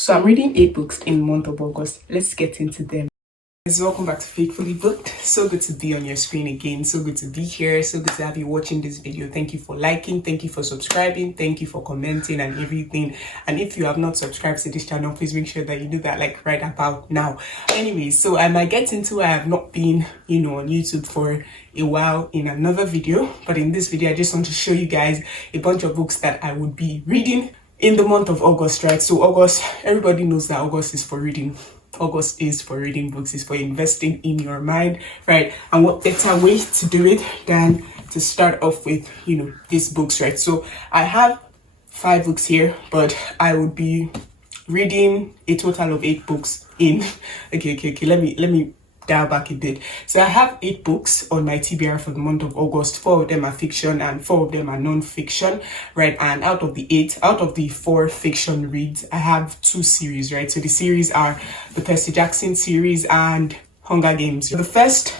So I'm reading 8 books in the month of August. Let's get into them. Guys, welcome back to Faithfully Booked. So good to be on your screen again. So good to be here. So good to have you watching this video. Thank you for liking. Thank you for subscribing. Thank you for commenting and everything. And if you have not subscribed to this channel, please make sure that you do that like right about now. Anyway, so I might get into I have not been, on YouTube for a while in another video. But in this video, I just want to show you guys a bunch of books that I would be reading in the month of August, right? So August, everybody knows that August is for reading. August is for reading books, is for investing in your mind, right? And what better way to do it than to start off with, these books, right? So I have 5 books here, but I would be reading a total of 8 books in. Okay. Let me dial back a bit. So I have 8 books on my TBR for the month of August. 4 of them are fiction and 4 of them are non-fiction, right? And out of the 4 fiction reads, I have 2 series, right? So the series are the Percy Jackson series and Hunger Games. The first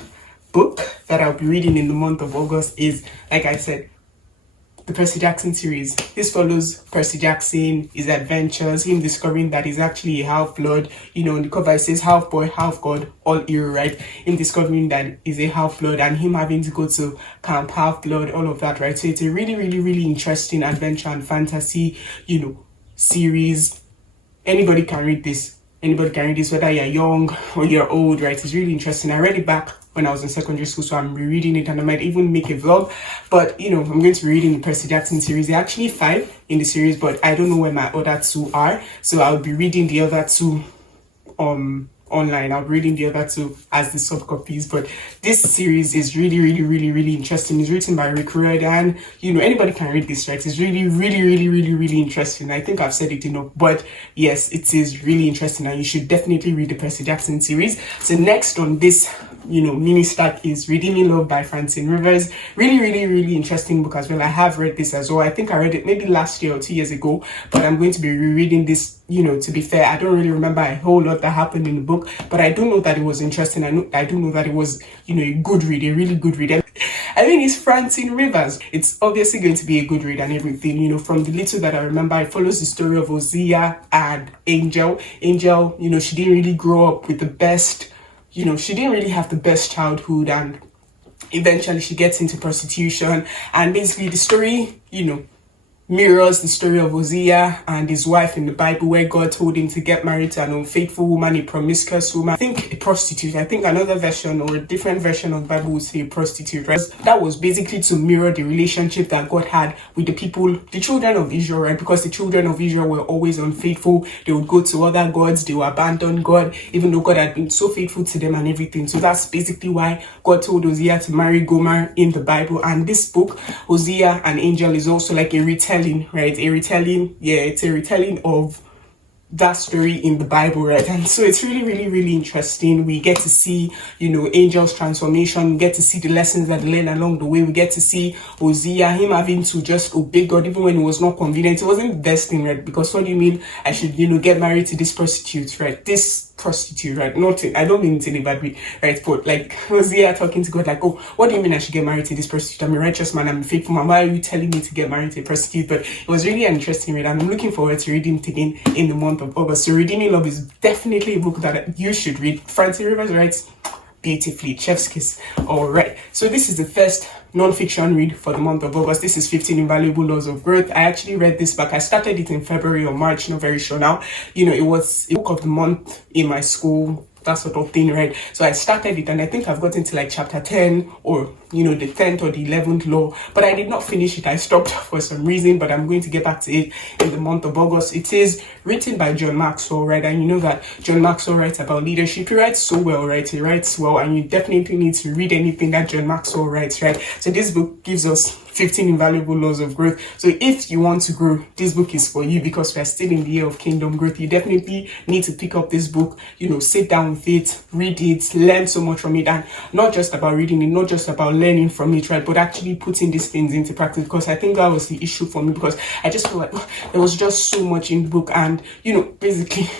book that I'll be reading in the month of August is, like I said, the Percy Jackson series. This follows Percy Jackson, his adventures, him discovering that he's actually a half-blood. On the cover it says half boy, half god, all hero, right? Him discovering that he's a half-blood and him having to go to camp half-blood, all of that, right? So it's a really, really, really interesting adventure and fantasy, series. Anybody can read this. Whether you're young or you're old, right? It's really interesting. I read it back when I was in secondary school, so I'm rereading it and I might even make a vlog. But I'm going to be reading the Percy Jackson series. There are actually 5 in the series, but I don't know where my other 2 are. So I'll be reading the other 2 online. I'll be reading the other 2 as the soft copies. But this series is really, really, really, really interesting. It's written by Rick Riordan. Anybody can read this, right? It's really, really, really, really, really interesting. I think I've said it enough, but yes, it is really interesting and you should definitely read the Percy Jackson series. So next on this mini stack is Redeeming Love by Francine Rivers. Really, really, really interesting book as well. I have read this as well. I think I read it maybe last year or 2 years ago, but I'm going to be rereading this. To be fair, I don't really remember a whole lot that happened in the book, but I do know that it was interesting. I do know that it was, a good read, a really good read. I mean, it's Francine Rivers. It's obviously going to be a good read and everything. From the little that I remember, it follows the story of Hosea and Angel. Angel, she didn't really grow up with the best, she didn't really have the best childhood, and eventually she gets into prostitution. And basically the story, mirrors the story of Hosea and his wife in the Bible, where God told him to get married to an unfaithful woman, a promiscuous woman. I think a prostitute. I think another version or a different version of the Bible would say a prostitute, right? That was basically to mirror the relationship that God had with the people, the children of Israel, right? Because the children of Israel were always unfaithful. They would go to other gods. They would abandon God, even though God had been so faithful to them and everything. So that's basically why God told Hosea to marry Gomer in the Bible. And this book, Hosea and Angel, is also like a retelling, right? It's a retelling of that story in the Bible, right? And so it's really, really, really interesting. We get to see, Angel's transformation. We get to see the lessons that they learn along the way. We get to see Hosea, him having to just obey God even when it was not convenient. It wasn't the best thing, right? Because what do you mean I should, get married to this prostitute, right? This prostitute, right? I don't mean it in a bad way, right? But like Hosea talking to God, like, oh, what do you mean I should get married to this prostitute? I'm a righteous man, I'm a faithful man. Why are you telling me to get married to a prostitute? But it was really an interesting read, and I'm looking forward to reading it again in the month of August. So Redeeming Love is definitely a book that you should read. Francine Rivers writes beautifully, chef's kiss. All right, so this is the first non-fiction read for the month of August. This is 15 Invaluable Laws of Growth. I actually read this back. I started it in February or March, not very sure now. It was a book of the month in my school, that sort of thing, right? So I started it and I think I've gotten to like chapter 10 or the 10th or the 11th law, but I did not finish it. I stopped for some reason, but I'm going to get back to it in the month of August. It is written by John Maxwell, right? And you know that John Maxwell writes about leadership. He writes so well, right? He writes well, and you definitely need to read anything that John Maxwell writes, right? So this book gives us 15 Invaluable Laws of Growth. So if you want to grow, this book is for you, because we're still in the year of kingdom growth. You definitely need to pick up this book, sit down with it, read it, learn so much from it, and not just about reading it, not just about learning from it, right, but actually putting these things into practice. Because I think that was the issue for me, because I just feel like there was just so much in the book, and basically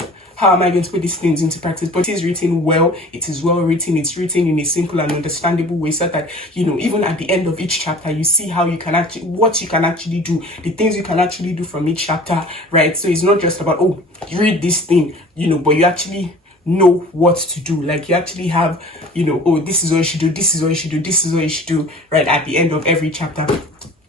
how am I going to put these things into practice? But it is written well, it is well written, it's written in a simple and understandable way, so that, you know, even at the end of each chapter, you see how you can actually, what you can actually do, the things you can actually do from each chapter, right? So it's not just about, oh, you read this thing, you know, but you actually know what to do. Like, you actually have, you know, oh, this is what you should do, this is what you should do, this is what you should do, right, at the end of every chapter.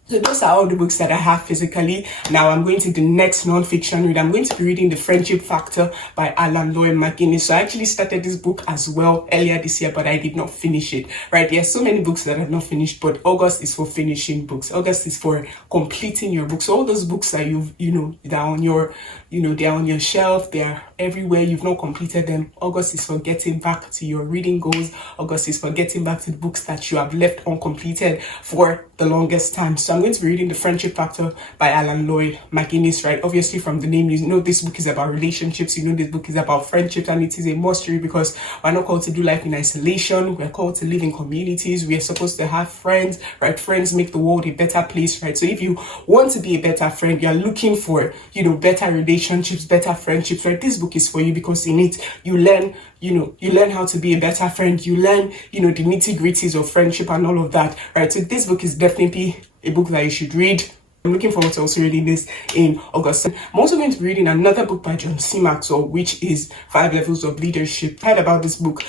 So those are all the books that I have physically. Now I'm going to the next non-fiction read. I'm going to be reading The Friendship Factor by Alan Lloyd McGuinness. So I actually started this book as well earlier this year, but I did not finish it, right? There are so many books that I've not finished, but August is for finishing books. August is for completing your books. So all those books that that are on your, they're on your shelf, they're everywhere, you've not completed them. August is for getting back to your reading goals. August is for getting back to the books that you have left uncompleted for the longest time. So I'm going to be reading The Friendship Factor by Alan Lloyd McGuinness, right? Obviously from the name, you know this book is about relationships, you know this book is about friendships, and it is a must read because we're not called to do life in isolation. We're called to live in communities. We're supposed to have friends, right? Friends make the world a better place, right? So if you want to be a better friend, you're looking for, better relationships, better friendships, right? This book is for you because in it, you learn how to be a better friend. You learn, the nitty gritties of friendship and all of that, right? So this book is definitely a book that you should read. I'm looking forward to also reading this in August. I'm also going to be reading another book by John Maxwell, which is 5 Levels of Leadership. I heard about this book,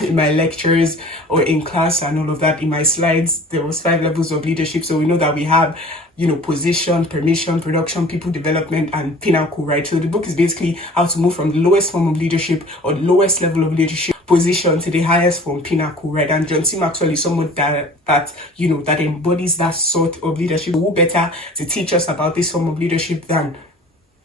in my lectures or in class and all of that. In my slides, there was 5 levels of leadership. So we know that we have, position, permission, production, people development, and pinnacle, right? So the book is basically how to move from the lowest form of leadership or the lowest level of leadership position to the highest form, pinnacle, right? And John Maxwell is someone that embodies that sort of leadership. Who better to teach us about this form of leadership than,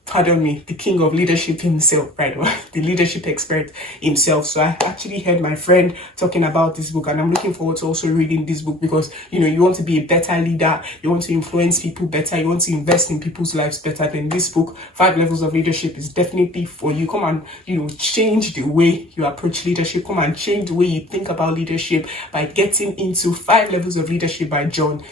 the king of leadership himself, right? The leadership expert himself. So I actually heard my friend talking about this book, and I'm looking forward to also reading this book because, you want to be a better leader, you want to influence people better, you want to invest in people's lives better. Then this book, 5 Levels of Leadership, is definitely for you. Come and, change the way you approach leadership. Come and change the way you think about leadership by getting into 5 Levels of Leadership by John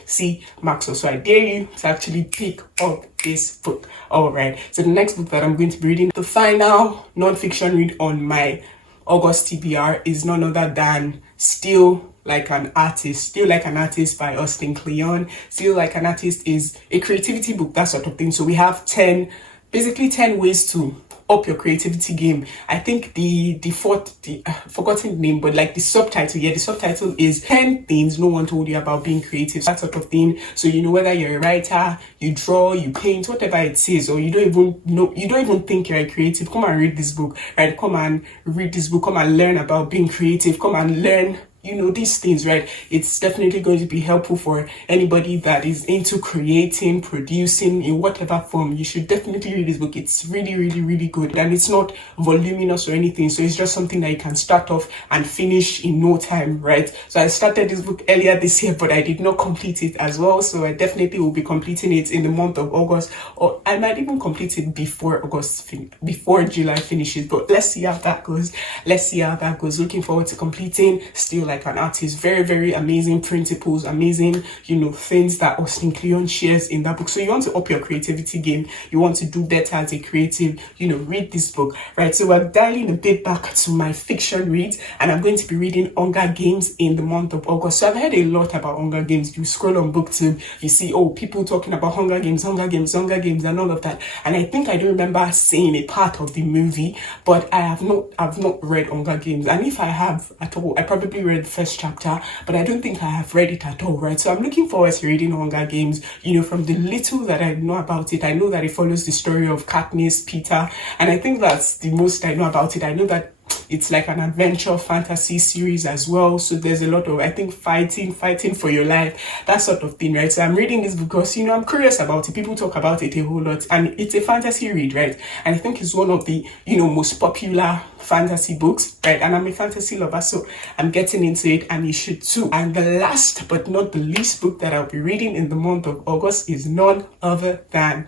Maxwell. So I dare you to actually pick up this book. All right. So the next book that I'm going to be reading, the final non-fiction read on my August TBR, is none other than Still Like an Artist. Still Like an Artist by Austin Kleon. Still Like an Artist is a creativity book, that sort of thing. So we have 10 ways to up your creativity game. I think the forgotten the name, but like the subtitle is 10 things no one told you about being creative, that sort of thing. So whether you're a writer, you draw, you paint, whatever it is, or you don't even think you're a creative, come and read this book, right? Come and read this book, come and learn about being creative, come and learn these things, right? It's definitely going to be helpful for anybody that is into creating, producing in whatever form. You should definitely read this book. It's really, really, really good. And it's not voluminous or anything. So it's just something that you can start off and finish in no time, right? So I started this book earlier this year, but I did not complete it as well. So I definitely will be completing it in the month of August, or I might even complete it before July finishes. But let's see how that goes. Looking forward to completing Still Like an Artist. Very, very amazing principles, amazing, things that Austin Kleon shares in that book. So you want to up your creativity game, you want to do better as a creative, read this book, right? So we're dialing a bit back to my fiction reads, and I'm going to be reading Hunger Games in the month of August. So I've heard a lot about Hunger Games. You scroll on Booktube, you see, people talking about Hunger Games, and all of that. And I think I don't remember seeing a part of the movie, but I've not read Hunger Games. And if I have at all, I probably read the first chapter, but I don't think I have read it at all, right? So I'm looking forward to reading Hunger Games. From the little that I know about it, I know that it follows the story of Katniss, Peter, and I think that's the most I know about it. I know that it's like an adventure fantasy series as well. So there's a lot of, I think, fighting for your life, that sort of thing, right? So I'm reading this because, I'm curious about it. People talk about it a whole lot, and it's a fantasy read, right? And I think it's one of the, most popular fantasy books, right? And I'm a fantasy lover, so I'm getting into it, and you should too. And the last but not the least book that I'll be reading in the month of August is none other than,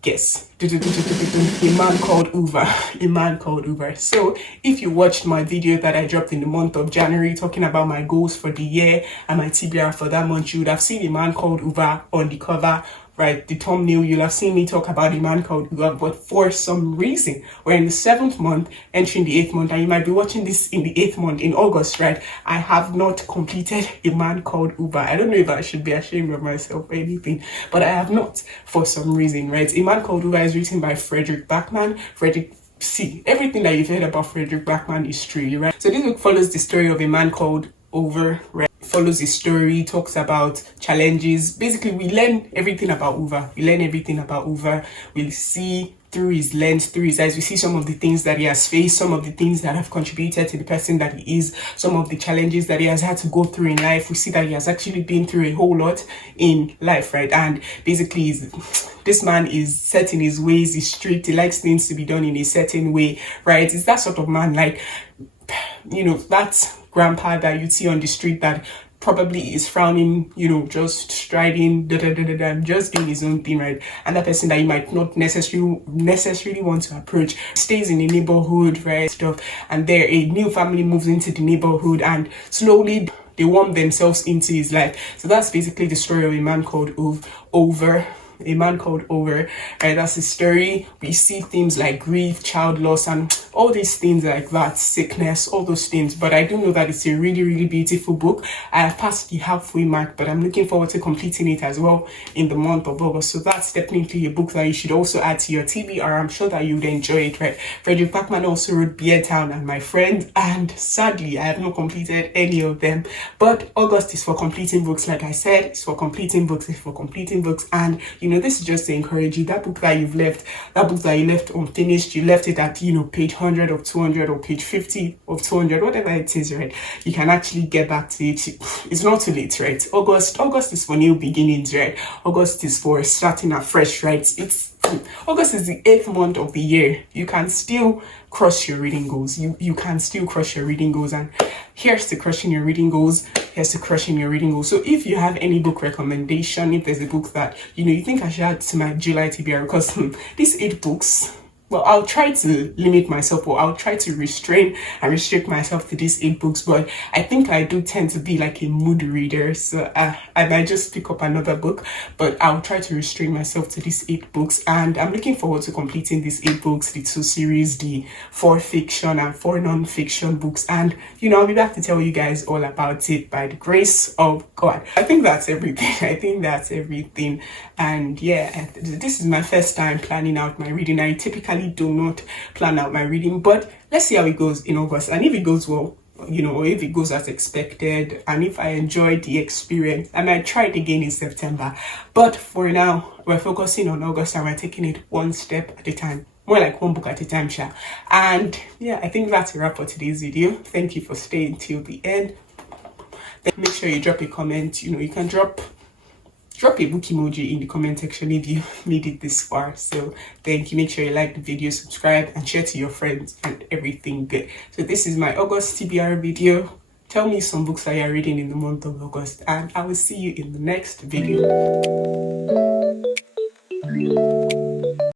guess, A Man Called Uber. So if you watched my video that I dropped in the month of January talking about my goals for the year and my TBR for that month, you would have seen A Man Called Uber on the cover right? The thumbnail, you'll have seen me talk about a man called Uber, but for some reason, we're in the 7th month, entering the 8th month, and you might be watching this in the 8th month in August, right? I have not completed a man called Uber. I don't know if I should be ashamed of myself or anything, but I have not for some reason, right? A Man Called Uber is written by Frederick Backman. See, everything that you've heard about Frederick Backman is true, right? So this book follows the story of a man called Over, right? Follows his story, talks about challenges. Basically, we learn everything about Uber. We see through his lens, through his eyes, we see some of the things that he has faced, some of the things that have contributed to the person that he is, some of the challenges that he has had to go through in life. We see that he has actually been through a whole lot in life, right? And basically, this man is set in his ways, he's strict, he likes things to be done in a certain way, right? It's that sort of man, like, you know, that grandpa that you see on the street that probably is frowning, you know, just striding, just doing his own thing, right? And that person that you might not necessarily want to approach stays in the neighborhood, right? Stuff, and there a new family moves into the neighborhood, and slowly they warm themselves into his life. So that's basically the story of a man called Over. A Man Called Over, right? That's the story. We see themes like grief, child loss, and all these things like that, sickness, all those things. But I do know that it's a really, really beautiful book. I have passed the halfway mark, but I'm looking forward to completing it as well in the month of August. So that's definitely a book that you should also add to your TBR. I'm sure that you would enjoy it, right? Frederick Backman also wrote Beer Town and My Friend, and sadly, I have not completed any of them. But August is for completing books, like I said. It's for completing books, and you know, this is just to encourage you. That book that you left unfinished, you left it at, you know, page 100 of 200 or page 50 of 200, whatever it is, right? You can actually get back to it. It's not too late, right? August is for new beginnings, right? August is for starting afresh, right? August is the 8th month of the year. You can still crush your reading goals. You can still crush your reading goals, and here's to crushing your reading goals. So if you have any book recommendation, if there's a book that you think I should add to my July TBR, because these 8 books, well, I'll try to limit myself, or I'll try to restrain and restrict myself to these 8 books, but I think I do tend to be like a mood reader, so I might just pick up another book, but I'll try to restrain myself to these 8 books, and I'm looking forward to completing these 8 books, the 2 series, the 4 fiction and 4 non-fiction books, and I'll be back to tell you guys all about it by the grace of God. I think that's everything. And yeah, this is my first time planning out my reading. I typically do not plan out my reading, but let's see how it goes in August, and if it goes well, if it goes as expected, and if I enjoy the experience, I might try it again in September. But for now, we're focusing on August, and we're taking it one step at a time, more like one book at a time, sha. And yeah, I think that's a wrap for today's video. Thank you for staying till the end. Then make sure you drop a comment. You can drop a book emoji in the comment section if you made it this far. So thank you. Make sure you like the video, subscribe, and share to your friends and everything good. So this is my August TBR video. Tell me some books that you're reading in the month of August, and I will see you in the next video.